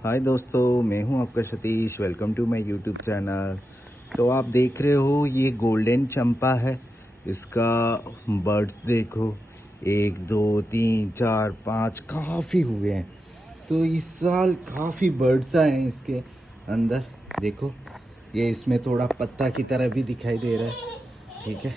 हाय दोस्तों, मैं हूं आपका Satish. Welcome to my YouTube channel. तो आप देख रहे हो ये गोल्डन चंपा है। इसका बर्ड्स देखो, 1 2 3 4 5 काफ़ी हुए हैं। तो इस साल काफ़ी बर्ड्स आए हैं इसके अंदर। देखो, ये इसमें थोड़ा पत्ता की तरह भी दिखाई दे रहा है। ठीक है,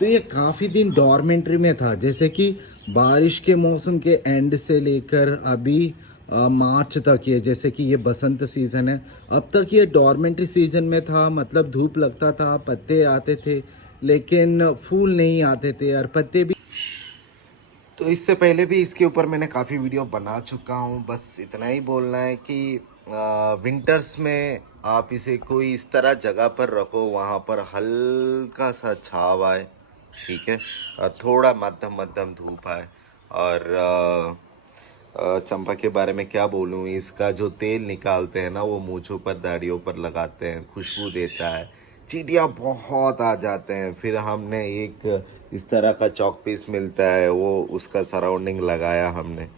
तो ये काफ़ी दिन डॉर्मेंट्री में था, जैसे कि बारिश के मौसम के एंड से लेकर अभी मार्च तक। ये जैसे कि ये बसंत सीज़न है, अब तक ये डॉर्मेंट्री सीज़न में था। मतलब धूप लगता था, पत्ते आते थे, लेकिन फूल नहीं आते थे और पत्ते भी। तो इससे पहले भी इसके ऊपर मैंने काफ़ी वीडियो बना चुका हूँ। बस इतना ही बोलना है कि विंटर्स में आप इसे कोई इस तरह जगह पर रखो वहाँ पर हल्का सा छाव आए, ठीक है, थोड़ा मध्यम मध्यम धूप आए। और चंपा के बारे में क्या बोलूँ, इसका जो तेल निकालते हैं ना, वो मूंछों पर दाढ़ियों पर लगाते हैं, खुशबू देता है। चींटियाँ बहुत आ जाते हैं। फिर हमने एक इस तरह का चौक पीस मिलता है, वो उसका सराउंडिंग लगाया हमने,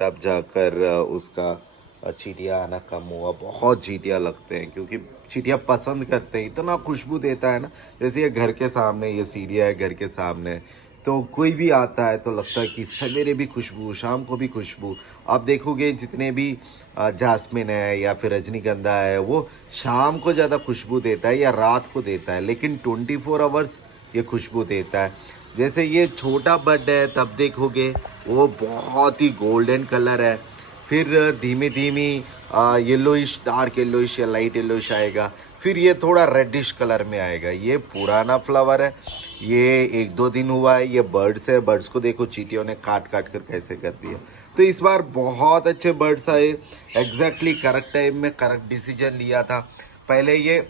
तब जाकर उसका चींटियाँ आना कम हुआ। बहुत चींटियाँ लगते हैं क्योंकि चींटियाँ पसंद करते हैं, इतना खुशबू देता है ना। जैसे ये घर के सामने, ये सीढ़ियाँ है घर के सामने, तो कोई भी आता है तो लगता है कि सवेरे भी खुशबू, शाम को भी खुशबू। आप देखोगे जितने भी जास्मिन है या फिर रजनीगंधा है, वो शाम को ज़्यादा खुशबू देता है या रात को देता है, लेकिन 24 आवर्स ये खुशबू देता है। जैसे ये छोटा बड है, तब देखोगे वो बहुत ही गोल्डन कलर है। फिर धीमी धीमी येलोइश, डार्क येलोइश या लाइट येलोइश आएगा। फिर ये थोड़ा रेडिश कलर में आएगा। ये पुराना फ्लावर है, ये 1 2 दिन हुआ है। ये बर्ड्स है, बर्ड्स को देखो चींटियों ने काट काट कर कैसे कर दिया। तो इस बार बहुत अच्छे बर्ड्स आए, एग्जैक्टली करेक्ट टाइम में करेक्ट डिसीजन लिया था। पहले ये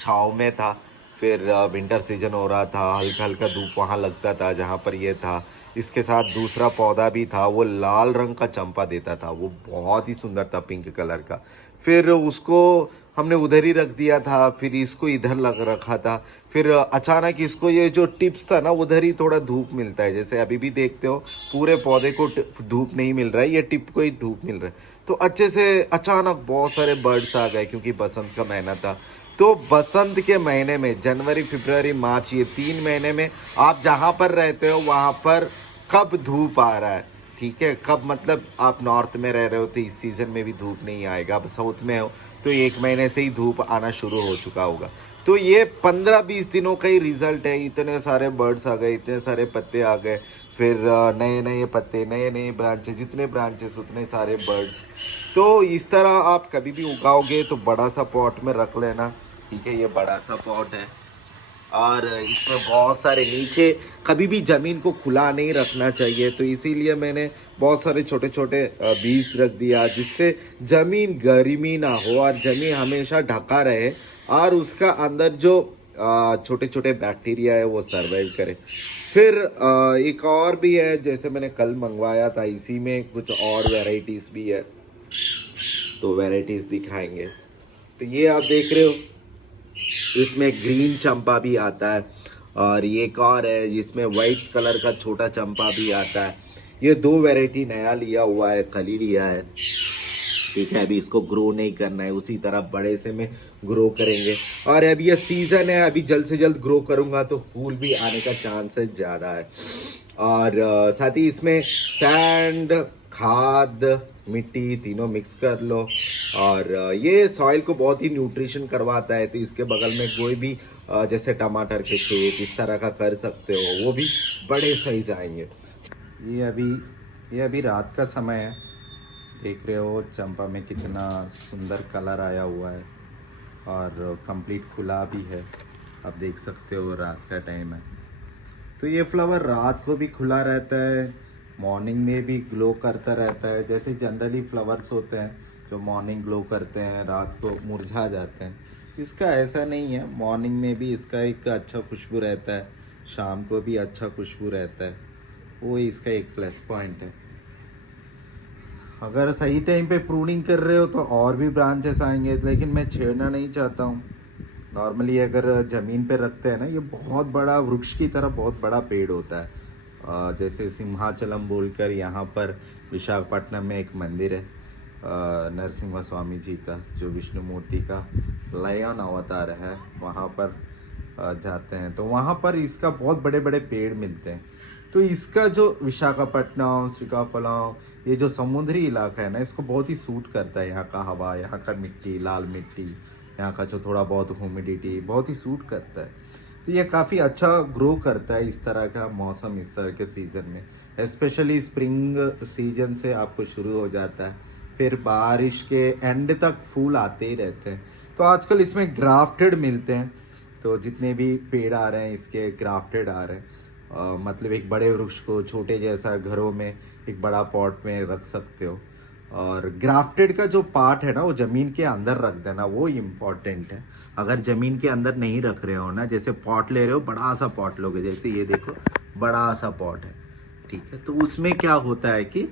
छाँव में था, फिर विंटर सीजन हो रहा था, हल्का हल्का धूप वहाँ लगता था जहाँ पर ये था। इसके साथ दूसरा पौधा भी था, वो लाल रंग का चंपा देता था, वो बहुत ही सुंदर था, पिंक कलर का। फिर उसको हमने उधर ही रख दिया था, फिर इसको इधर लग रखा था। फिर अचानक इसको ये जो टिप्स था ना, उधर ही थोड़ा धूप मिलता है। जैसे अभी भी देखते हो पूरे पौधे को धूप नहीं मिल रहा है, ये टिप को ही धूप मिल रहा है। तो अच्छे से अचानक बहुत सारे बर्ड्स आ गए क्योंकि बसंत का महीना था। तो बसंत के महीने में जनवरी फरवरी मार्च, ये 3 महीने में आप जहाँ पर रहते हो वहाँ पर कब धूप आ रहा है, ठीक है, कब, मतलब आप नॉर्थ में रह रहे हो तो इस सीज़न में भी धूप नहीं आएगा। आप साउथ में हो तो 1 महीने से ही धूप आना शुरू हो चुका होगा। तो ये 15 20 दिनों का ही रिजल्ट है। इतने सारे बर्ड्स आ गए, इतने सारे पत्ते आ गए, फिर नए नए पत्ते, नए नए ब्रांचेस, जितने ब्रांचेस उतने सारे बर्ड्स। तो इस तरह आप कभी भी उगाओगे तो बड़ा सा पॉट में रख लेना, ठीक है। ये बड़ा सा पॉट है और इसमें बहुत सारे, नीचे कभी भी ज़मीन को खुला नहीं रखना चाहिए, तो इसीलिए मैंने बहुत सारे छोटे छोटे बीज रख दिया, जिससे ज़मीन गर्मी ना हो और ज़मीन हमेशा ढका रहे और उसका अंदर जो छोटे छोटे बैक्टीरिया है वो सरवाइव करे। फिर एक और भी है, जैसे मैंने कल मंगवाया था, इसी में कुछ और वेराइटीज़ भी है, तो वेराइटीज़ दिखाएंगे। तो ये आप देख रहे हो, इसमें ग्रीन चंपा भी आता है और ये एक और है जिसमें वाइट कलर का छोटा चंपा भी आता है। ये 2 वैरायटी नया लिया हुआ है, कल ही लिया है, ठीक है। अभी इसको ग्रो नहीं करना है, उसी तरह बड़े से में ग्रो करेंगे। और अभी ये सीजन है, अभी जल्द से जल्द ग्रो करूंगा तो फूल भी आने का चांसेस ज़्यादा है। और साथ ही इसमें सैंड, खाद, मिट्टी तीनों मिक्स कर लो। और ये सॉइल को बहुत ही न्यूट्रिशन करवाता है। तो इसके बगल में कोई भी जैसे टमाटर के खेत इस तरह का कर सकते हो, वो भी बड़े साइज आएंगे। ये अभी रात का समय है, देख रहे हो चंपा में कितना सुंदर कलर आया हुआ है और कंप्लीट खुला भी है। आप देख सकते हो रात का टाइम है। तो ये फ्लावर रात को भी खुला रहता है, मॉर्निंग में भी ग्लो करता रहता है। जैसे जनरली फ्लावर्स होते हैं जो मॉर्निंग ग्लो करते हैं, रात को मुरझा जाते हैं, इसका ऐसा नहीं है। मॉर्निंग में भी इसका एक अच्छा खुशबू रहता है, शाम को भी अच्छा खुशबू रहता है, वो इसका एक प्लस पॉइंट है। अगर सही टाइम पे प्रूनिंग कर रहे हो तो और भी ब्रांचेस आएंगे, लेकिन मैं छेड़ना नहीं चाहता हूँ। नॉर्मली अगर ज़मीन पे रखते हैं ना, ये बहुत बड़ा वृक्ष की तरह बहुत बड़ा पेड़ होता है। जैसे सिंहाचलम बोलकर यहाँ पर विशाखापट्टनम में एक मंदिर है, नरसिम्हा स्वामी जी का, जो विष्णु मूर्ति का लयन अवतार है, वहाँ पर जाते हैं। तो वहाँ पर इसका बहुत बड़े बड़े पेड़ मिलते हैं। तो इसका जो विशाखापट्टनम, श्रीकाकुलम, ये जो समुद्री इलाका है ना, इसको बहुत ही सूट करता है। यहाँ का हवा, यहाँ का मिट्टी, लाल मिट्टी, यहाँ का जो थोड़ा बहुत ह्यूमिडिटी बहुत ही सूट करता है। तो ये काफ़ी अच्छा ग्रो करता है इस तरह का मौसम इस तरह के सीज़न में। स्पेशली स्प्रिंग सीजन से आपको शुरू हो जाता है, फिर बारिश के एंड तक फूल आते ही रहते हैं। तो आजकल इसमें ग्राफ्टेड मिलते हैं। तो जितने भी पेड़ आ रहे हैं इसके ग्राफ्टेड आ रहे हैं। मतलब एक बड़े वृक्ष को छोटे जैसा घरों में एक बड़ा पॉट में रख सकते हो। और ग्राफ्टेड का जो पार्ट है ना, वो जमीन के अंदर रख देना, वो इम्पोर्टेंट है। अगर जमीन के अंदर नहीं रख रहे हो ना, जैसे पॉट ले रहे हो, बड़ा सा पॉट लोगे, जैसे ये देखो बड़ा सा पॉट है, ठीक है, तो उसमें क्या होता है कि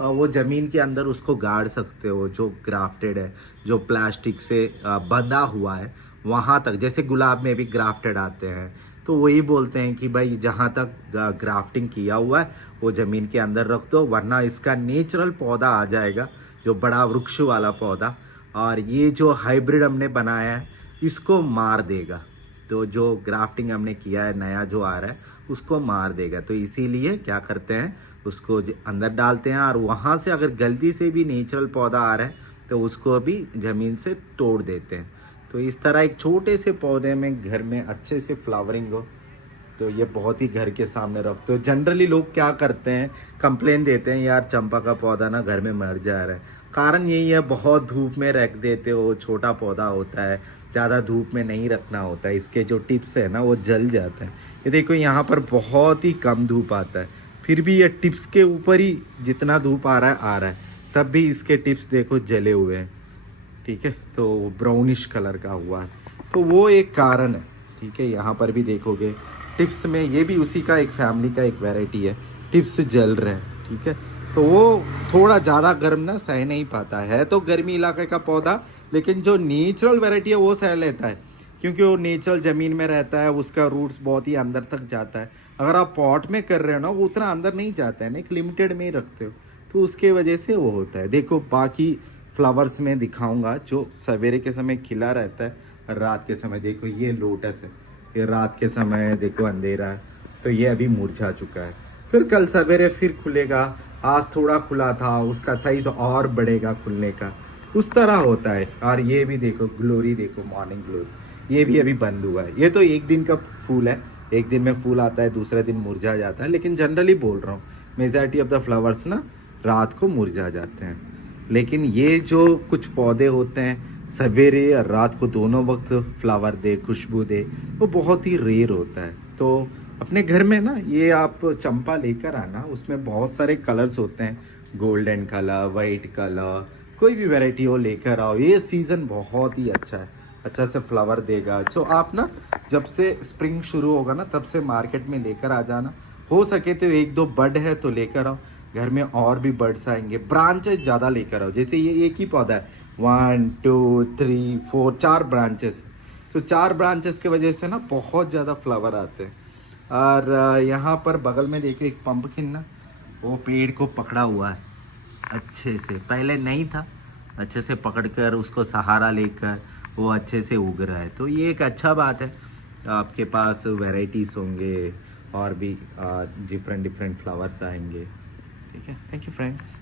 वो जमीन के अंदर उसको गाड़ सकते हो। जो ग्राफ्टेड है, जो प्लास्टिक से बंधा हुआ है, वहां तक, जैसे गुलाब में भी ग्राफ्टेड आते हैं, तो वही बोलते हैं कि भाई जहां तक ग्राफ्टिंग किया हुआ है वो जमीन के अंदर रख दो, वरना इसका नेचुरल पौधा आ जाएगा, जो बड़ा वृक्ष वाला पौधा, और ये जो हाइब्रिड हमने बनाया है इसको मार देगा। तो जो ग्राफ्टिंग हमने किया है नया जो आ रहा है उसको मार देगा। तो इसीलिए क्या करते हैं, उसको अंदर डालते हैं, और वहां से अगर गलती से भी नेचुरल पौधा आ रहा है तो उसको भी जमीन से तोड़ देते हैं। तो इस तरह एक छोटे से पौधे में घर में अच्छे से फ्लावरिंग हो, तो ये बहुत ही घर के सामने रख। तो जनरली लोग क्या करते हैं, कंप्लेन देते हैं, यार चंपा का पौधा ना घर में मर जा रहा है। कारण यही है, बहुत धूप में रख देते हो, छोटा पौधा होता है, ज़्यादा धूप में नहीं रखना होता है, इसके जो टिप्स है ना वो जल जाते हैं। ये देखो यहाँ पर बहुत ही कम धूप आता है, फिर भी ये टिप्स के ऊपर ही जितना धूप आ रहा है, तब भी इसके टिप्स देखो जले हुए हैं, ठीक है, तो ब्राउनिश कलर का हुआ है। तो वो एक कारण है, ठीक है। यहाँ पर भी देखोगे टिप्स में, ये भी उसी का एक फैमिली का एक वैरायटी है, टिप्स जल रहे हैं, ठीक है। तो वो थोड़ा ज़्यादा गर्म ना सह नहीं पाता है, तो गर्मी इलाके का पौधा, लेकिन जो नेचुरल वैरायटी है वो सह लेता है, क्योंकि वो नेचुरल ज़मीन में रहता है, उसका रूट्स बहुत ही अंदर तक जाता है। अगर आप पॉट में कर रहे हो ना, वो उतना अंदर नहीं जाता है ना, एक लिमिटेड में ही रखते हो, तो उसके वजह से वो होता है। देखो बाकी फ्लावर्स में दिखाऊंगा जो सवेरे के समय खिला रहता है, रात के समय देखो ये लोटस है, ये रात के समय देखो अंधेरा है, तो ये अभी मुरझा चुका है, फिर कल सवेरे फिर खुलेगा। आज थोड़ा खुला था, उसका साइज और बढ़ेगा खुलने का, उस तरह होता है। और ये भी देखो ग्लोरी, देखो मॉर्निंग ग्लोरी, ये भी अभी बंद हुआ है। ये तो एक दिन का फूल है, एक दिन में फूल आता है, दूसरे दिन मुरझा जाता है, लेकिन जनरली बोल रहा हूँ मेजॉरिटी ऑफ द फ्लावर्स ना रात को मुरझा जाते हैं। लेकिन ये जो कुछ पौधे होते हैं सवेरे और रात को दोनों वक्त फ्लावर दे, खुशबू दे, वो बहुत ही रेयर होता है। तो अपने घर में ना ये आप चंपा लेकर आना, उसमें बहुत सारे कलर्स होते हैं, गोल्डन कलर, वाइट कलर, कोई भी वैरायटी हो लेकर आओ। ये सीज़न बहुत ही अच्छा है, अच्छा से फ्लावर देगा। तो आप ना जब से स्प्रिंग शुरू होगा ना, तब से मार्केट में लेकर आ जाना। हो सके तो एक दो बड है तो लेकर आओ, घर में और भी बर्ड्स आएंगे। ब्रांचेस ज़्यादा लेकर आओ, जैसे ये एक ही पौधा है, 1 2 3 4 4 ब्रांचेस, तो 4 ब्रांचेस की वजह से ना बहुत ज़्यादा फ्लावर आते हैं। और यहाँ पर बगल में देखिए एक पंपकिन ना, वो पेड़ को पकड़ा हुआ है अच्छे से, पहले नहीं था, अच्छे से पकड़कर उसको सहारा लेकर वो अच्छे से उग रहा है। तो ये एक अच्छा बात है, आपके पास वैरायटीज़ होंगे और भी डिफरेंट फ्लावर्स आएंगे, ठीक है। Thank you friends.